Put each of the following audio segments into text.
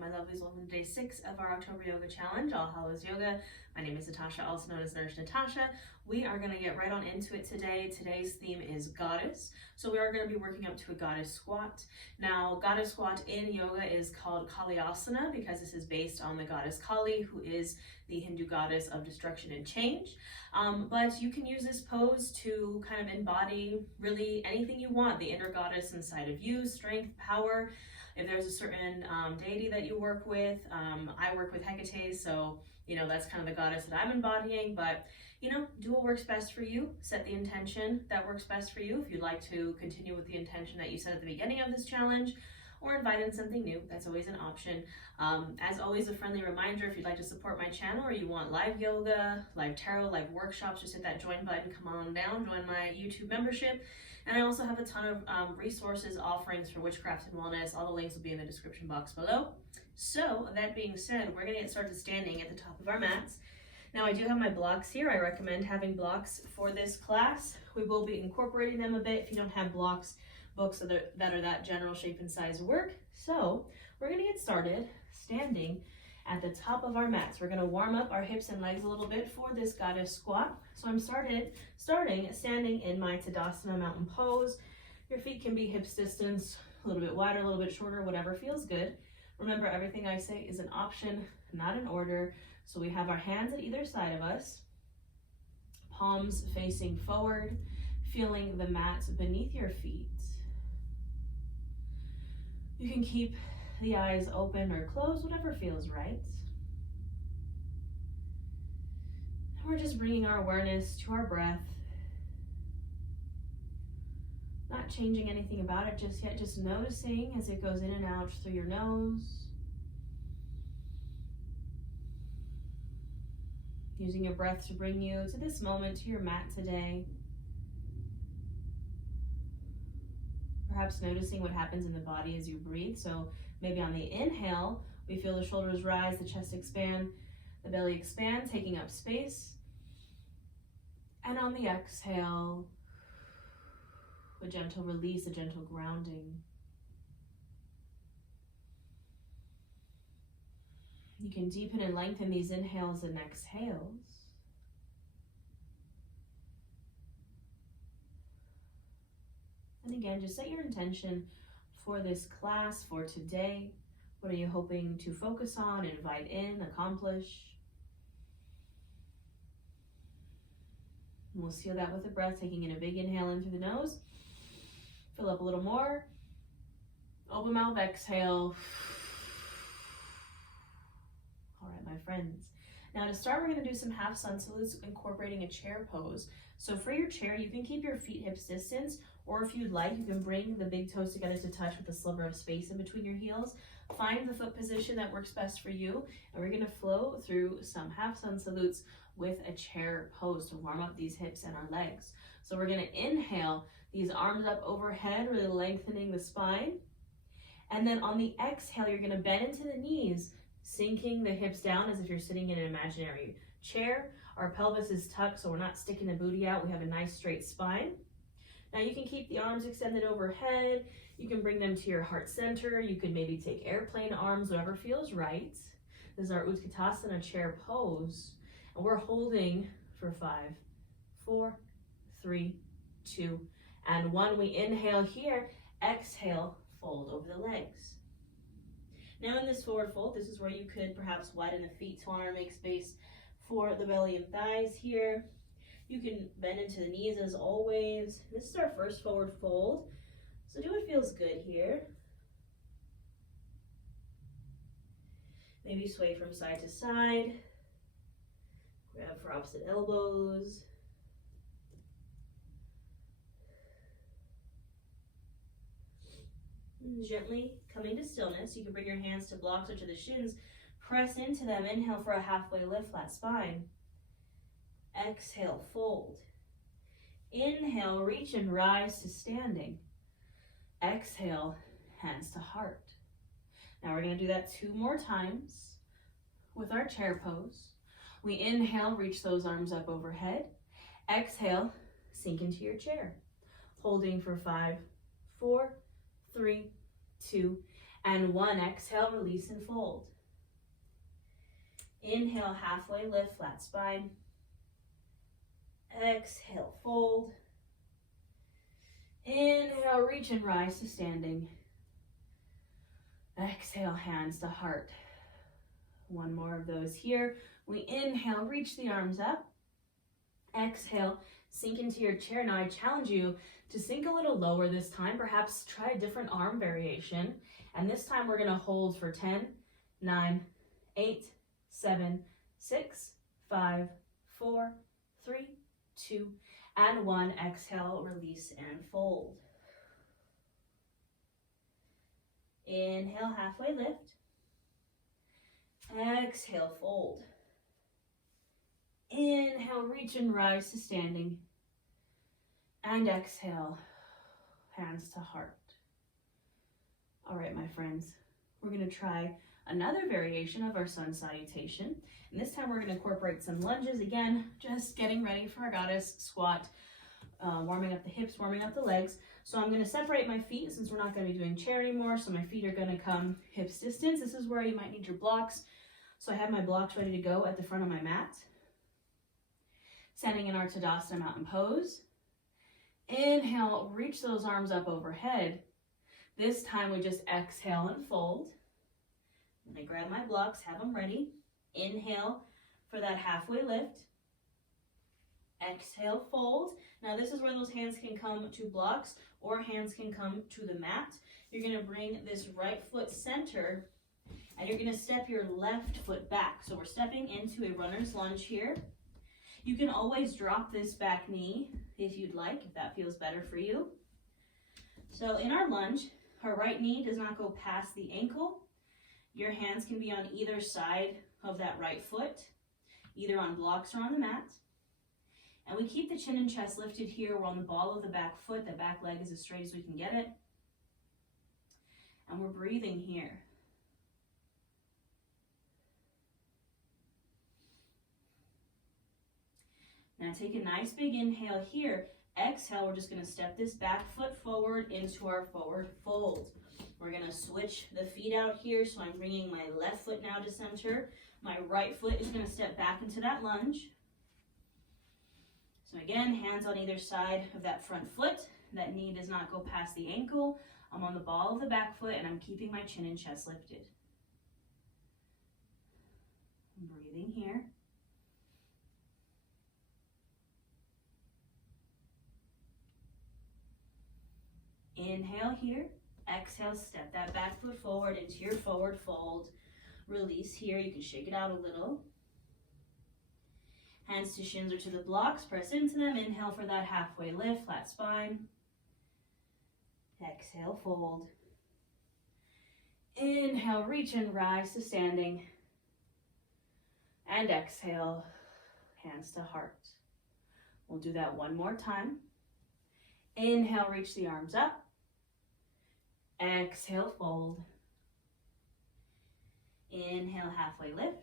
my lovelies. Welcome to day 6 of our October Yoga Challenge, All Hallows Yoga. My name is Natasha, also known as Nurse Natasha. We are going to get right on into it today. Today's theme is Goddess. So we are going to be working up to a Goddess Squat. Now, Goddess Squat in yoga is called Kalyasana because this is based on the goddess Kali, who is the Hindu goddess of destruction and change. But you can use this pose to kind of embody really anything you want, the inner goddess inside of you, strength, power. If there's a certain deity that you work with, I work with Hecate, so that's kind of the goddess that I'm embodying, but do what works best for you. Set the intention that works best for you. If you'd like to continue with the intention that you set at the beginning of this challenge, or invite in something new, that's always an option. As always, a friendly reminder, if you'd like to support my channel or you want live yoga, live tarot, live workshops, just hit that join button, come on down, join my YouTube membership. And I also have a ton of resources, offerings for witchcraft and wellness. All the links will be in the description box below. So that being said, we're gonna get started standing at the top of our mats. Now I do have my blocks here. I recommend having blocks for this class. We will be incorporating them a bit. If you don't have blocks, books that are that general shape and size work. So we're gonna get started standing at the top of our mats. We're gonna warm up our hips and legs a little bit for this goddess squat. So I'm starting standing in my Tadasana mountain pose. Your feet can be hips distance, a little bit wider, a little bit shorter, whatever feels good. Remember, everything I say is an option, not an order. So we have our hands at either side of us, palms facing forward, feeling the mat beneath your feet. You can keep the eyes open or closed, whatever feels right. And we're just bringing our awareness to our breath. Not changing anything about it just yet, just noticing as it goes in and out through your nose. Using your breath to bring you to this moment, to your mat today. Perhaps noticing what happens in the body as you breathe. So maybe on the inhale, we feel the shoulders rise, the chest expand, the belly expand, taking up space. And on the exhale, a gentle release, a gentle grounding. You can deepen and lengthen these inhales and exhales. And again, just set your intention for this class, for today. What are you hoping to focus on, invite in, accomplish? And we'll seal that with a breath, taking in a big inhale in through the nose. Fill up a little more. Open mouth, exhale. All right, my friends. Now to start, we're going to do some half sun salutes, incorporating a chair pose. So for your chair, you can keep your feet hips distance, or if you'd like, you can bring the big toes together to touch with a sliver of space in between your heels. Find the foot position that works best for you, and we're going to flow through some half sun salutes with a chair pose to warm up these hips and our legs. So we're going to inhale, these arms up overhead, really lengthening the spine. And then on the exhale, you're going to bend into the knees, sinking the hips down as if you're sitting in an imaginary chair. Our pelvis is tucked, so we're not sticking the booty out. We have a nice straight spine. Now you can keep the arms extended overhead. You can bring them to your heart center. You could maybe take airplane arms, whatever feels right. This is our Utkatasana chair pose. And we're holding for 5, 4, 3, 2, and 1. We inhale here, exhale, fold over the legs. Now in this forward fold, this is where you could perhaps widen the feet to honor, make space for the belly and thighs here. You can bend into the knees as always. This is our first forward fold, so do what feels good here. Maybe sway from side to side. Grab for opposite elbows. And gently coming to stillness. You can bring your hands to blocks or to the shins. Press into them. Inhale for a halfway lift, flat spine. Exhale, fold. Inhale, reach and rise to standing. Exhale, hands to heart. Now we're going to do that 2 more times with our chair pose. We inhale, reach those arms up overhead. Exhale, sink into your chair. Holding for 5, 4, 3, 2, And 1, exhale, release and fold. Inhale, halfway lift, flat spine. Exhale, fold. Inhale, reach and rise to standing. Exhale, hands to heart. One more of those here. We inhale, reach the arms up. Exhale, sink into your chair. Now I challenge you to sink a little lower this time. Perhaps try a different arm variation. And this time we're going to hold for 10, 9, 8, 7, 6, 5, 4, 3, 2, and 1. Exhale, release and fold. Inhale, halfway lift. Exhale, fold. Inhale, reach and rise to standing. And exhale, hands to heart. All right, my friends, we're going to try another variation of our sun salutation. And this time we're going to incorporate some lunges. Again, just getting ready for our goddess squat, warming up the hips, warming up the legs. So I'm going to separate my feet since we're not going to be doing chair anymore. So my feet are going to come hips distance. This is where you might need your blocks. So I have my blocks ready to go at the front of my mat. Standing in our Tadasana Mountain Pose. Inhale, reach those arms up overhead. This time we just exhale and fold. And I grab my blocks, have them ready. Inhale for that halfway lift. Exhale, fold. Now this is where those hands can come to blocks or hands can come to the mat. You're going to bring this right foot center and you're going to step your left foot back. So we're stepping into a runner's lunge here. You can always drop this back knee if you'd like, if that feels better for you. So in our lunge, our right knee does not go past the ankle. Your hands can be on either side of that right foot, either on blocks or on the mat. And we keep the chin and chest lifted here. We're on the ball of the back foot. The back leg is as straight as we can get it. And we're breathing here. Now take a nice big inhale here. Exhale, we're just going to step this back foot forward into our forward fold. We're going to switch the feet out here. So I'm bringing my left foot now to center. My right foot is going to step back into that lunge. So again, hands on either side of that front foot. That knee does not go past the ankle. I'm on the ball of the back foot and I'm keeping my chin and chest lifted. I'm breathing here. Inhale here. Exhale, step that back foot forward into your forward fold. Release here. You can shake it out a little. Hands to shins or to the blocks. Press into them. Inhale for that halfway lift. Flat spine. Exhale, fold. Inhale, reach and rise to standing. And exhale, hands to heart. We'll do that one more time. Inhale, reach the arms up. Exhale, fold. Inhale, halfway lift.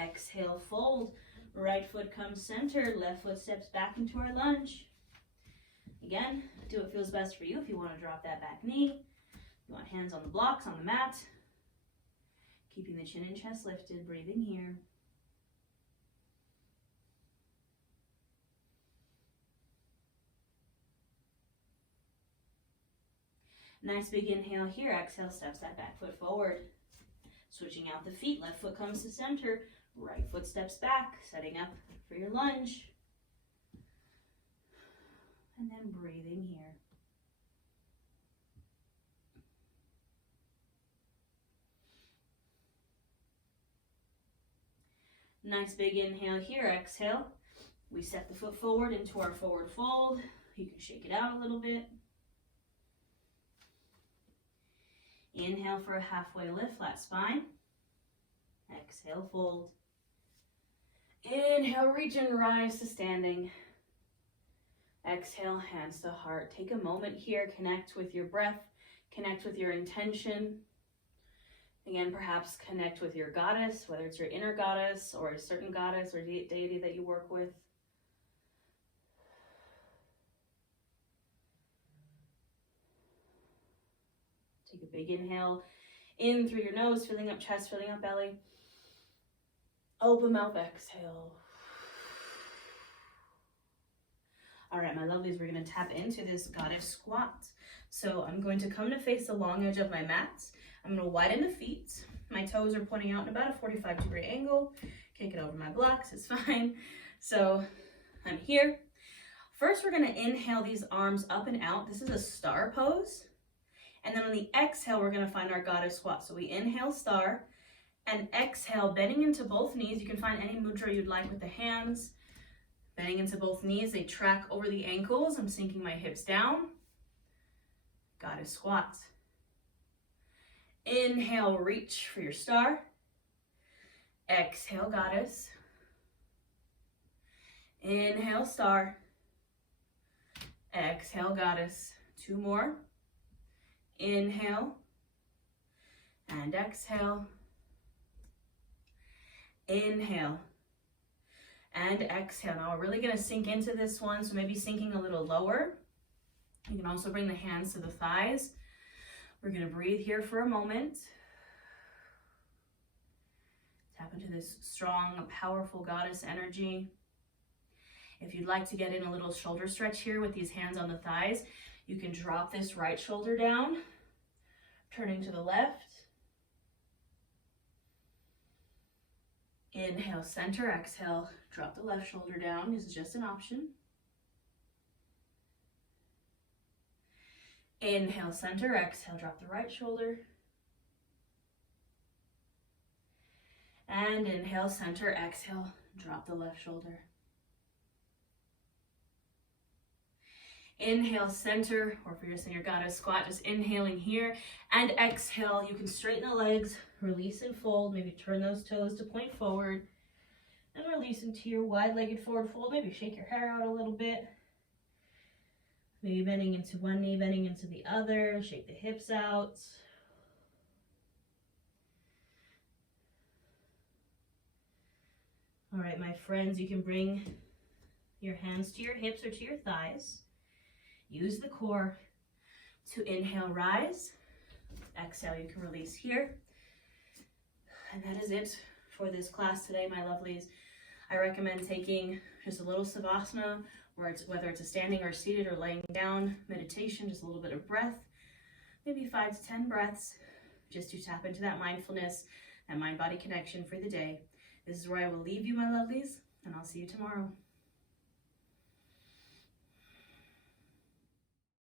Exhale, fold. Right foot comes centered. Left foot steps back into our lunge. Again, do what feels best for you. If you want to drop that back knee, you want hands on the blocks, on the mat. Keeping the chin and chest lifted, breathing here. Nice big inhale here. Exhale, steps that back foot forward. Switching out the feet. Left foot comes to center. Right foot steps back, setting up for your lunge. And then breathing here. Nice big inhale here. Exhale. We step the foot forward into our forward fold. You can shake it out a little bit. Inhale for a halfway lift, flat spine. Exhale, fold. Inhale, reach and rise to standing. Exhale, hands to heart. Take a moment here, connect with your breath, connect with your intention. Again, perhaps connect with your goddess, whether it's your inner goddess or a certain goddess or deity that you work with. Take a Big inhale, in through your nose, filling up chest, filling up belly. Open mouth, exhale. All right, my lovelies, we're gonna tap into this goddess squat. So I'm going to come to face the long edge of my mat. I'm gonna widen the feet. My toes are pointing out in about a 45-degree angle. Can't get over my blocks, it's fine. So I'm here. First, we're gonna inhale these arms up and out. This is a star pose. And then on the exhale, we're gonna find our goddess squat. So we inhale star and exhale, bending into both knees. You can find any mudra you'd like with the hands. Bending into both knees, they track over the ankles. I'm sinking my hips down. Goddess squat. Inhale, reach for your star. Exhale, goddess. Inhale, star. Exhale, goddess. 2 more. Inhale and exhale. Inhale and exhale. Now we're really going to sink into this one, so maybe sinking a little lower. You can also bring the hands to the thighs. We're going to breathe here for a moment. Tap into this strong, powerful goddess energy. If you'd like to get in a little shoulder stretch here with these hands on the thighs, you can drop this right shoulder down, turning to the left. Inhale, center, exhale, drop the left shoulder down. This is just an option. Inhale, center, exhale, drop the right shoulder. And inhale, center, exhale, drop the left shoulder. Inhale, center, or if you're just in your goddess squat, just inhaling here. And exhale, you can straighten the legs, release and fold. Maybe turn those toes to point forward. And release into your wide-legged forward fold. Maybe shake your hair out a little bit. Maybe bending into one knee, bending into the other. Shake the hips out. All right, my friends, you can bring your hands to your hips or to your thighs. Use the core to inhale, rise. Exhale, you can release here. And that is it for this class today, my lovelies. I recommend taking just a little savasana, whether it's a standing or seated or laying down meditation, just a little bit of breath, maybe 5 to 10 breaths, just to tap into that mindfulness and mind-body connection for the day. This is where I will leave you, my lovelies, and I'll see you tomorrow.